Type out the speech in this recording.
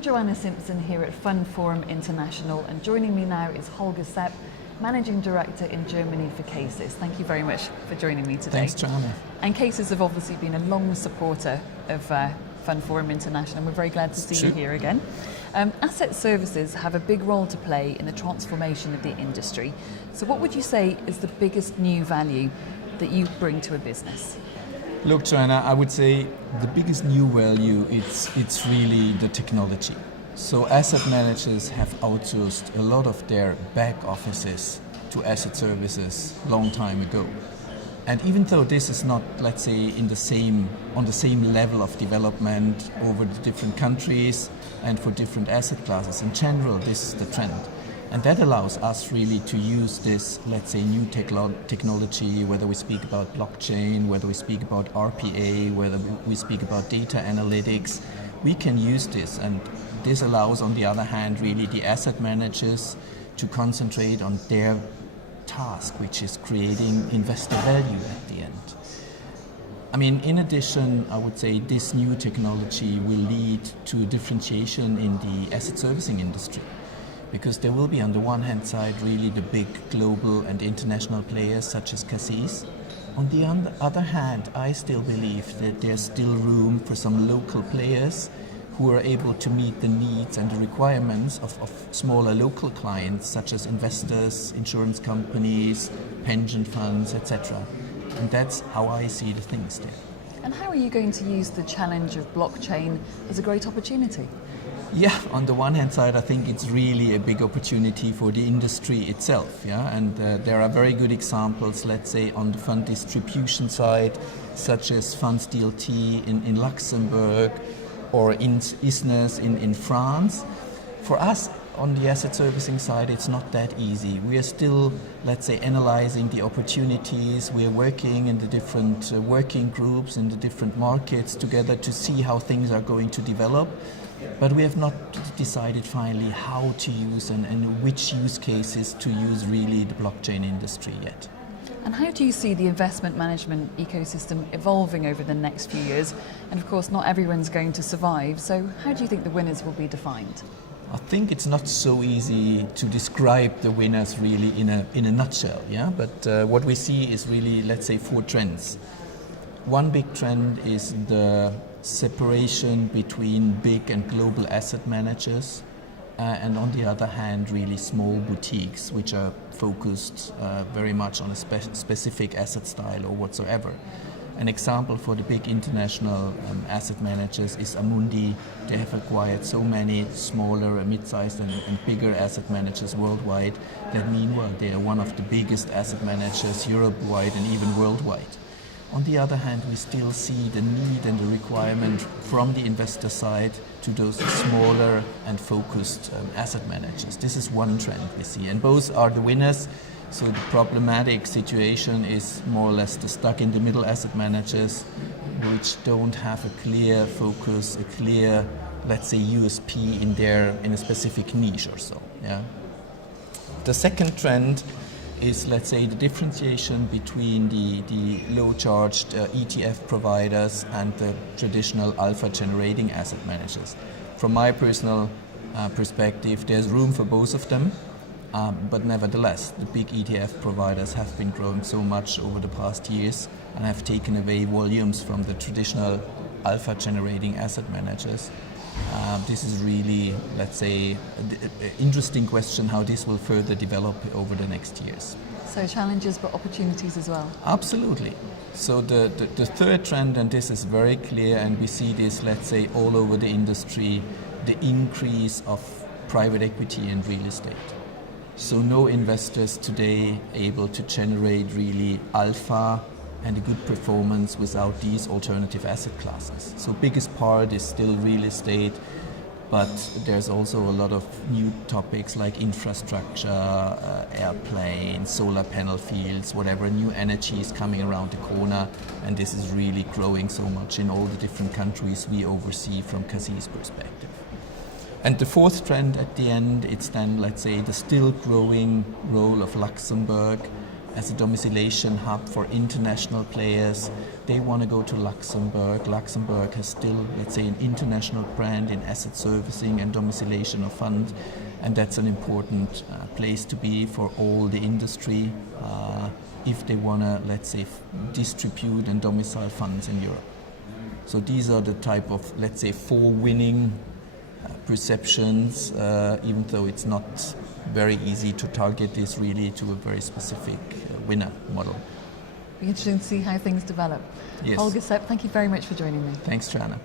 I'm Joanna Simpson here at FundForum International, and joining me now is Holger Sepp, Managing Director in Germany for Caceis. Thank you very much for joining me today. Thanks, Joanna. And Caceis have obviously been a long supporter of FundForum International, and we're very glad to see you here again. Asset services have a big role to play in the transformation of the industry. So what would you say is the biggest new value that you bring to a business? Look, Joanna, I would say the biggest new value, it's really the technology. So asset managers have outsourced a lot of their back offices to asset services long time ago. And even though this is not, let's say, on the same level of development over the different countries and for different asset classes, in general, this is the trend. And that allows us really to use this, let's say, new technology, whether we speak about blockchain, whether we speak about RPA, whether we speak about data analytics. We can use this, and this allows, on the other hand, really the asset managers to concentrate on their task, which is creating investor value at the end. I mean, in addition, I would say this new technology will lead to differentiation in the asset servicing industry, because there will be, on the one hand side, really the big global and international players such as Caceis. On the other hand, I still believe that there's still room for some local players who are able to meet the needs and the requirements of smaller local clients such as investors, insurance companies, pension funds, etc. And that's how I see the things there. And how are you going to use the challenge of blockchain as a great opportunity? Yeah, on the one hand side, I think it's really a big opportunity for the industry itself. Yeah, and there are very good examples, let's say, on the fund distribution side, such as Funds DLT in Luxembourg or in Isnes in France. For us, on the asset servicing side, it's not that easy. We are still, let's say, analyzing the opportunities. We are working in the different working groups in the different markets together to see how things are going to develop. But we have not decided finally how to use and which use cases to use really the blockchain industry yet. And how do you see the investment management ecosystem evolving over the next few years? And of course, not everyone's going to survive, so how do you think the winners will be defined? I think it's not so easy to describe the winners really in a nutshell, yeah? But what we see is really, let's say, 4 trends. One big trend is the separation between big and global asset managers, and on the other hand, really small boutiques, which are focused very much on a specific asset style or whatsoever. An example for the big international asset managers is Amundi. They have acquired so many smaller, mid-sized and bigger asset managers worldwide that meanwhile they are one of the biggest asset managers Europe-wide and even worldwide. On the other hand, we still see the need and the requirement from the investor side to those smaller and focused asset managers. This is one trend we see, and both are the winners. So the problematic situation is more or less the stuck in the middle asset managers, which don't have a clear focus, a clear, let's say, USP in a specific niche or so. Yeah. The second trend is, let's say, the differentiation between the low-charged ETF providers and the traditional alpha-generating asset managers. From my personal perspective, there's room for both of them, but nevertheless, the big ETF providers have been growing so much over the past years and have taken away volumes from the traditional alpha-generating asset managers. This is really, let's say, an interesting question how this will further develop over the next years. So challenges but opportunities as well? Absolutely. So the third trend, and this is very clear, and we see this, let's say, all over the industry, the increase of private equity and real estate. So no investors today able to generate really alpha and a good performance without these alternative asset classes. So biggest part is still real estate, but there's also a lot of new topics like infrastructure, airplanes, solar panel fields, whatever new energy is coming around the corner, and this is really growing so much in all the different countries we oversee from Caceis' perspective. And the fourth trend at the end, it's then, let's say, the still growing role of Luxembourg as a domiciliation hub for international players. They want to go to Luxembourg. Luxembourg has still, let's say, an international brand in asset servicing and domiciliation of funds, and that's an important place to be for all the industry if they want to, let's say, distribute and domicile funds in Europe. So these are the type of, let's say, 4 winning perceptions, even though it's not very easy to target this really to a very specific winner model. Be interesting to see how things develop. Yes. Holger Sepp, thank you very much for joining me. Thanks, Joanna.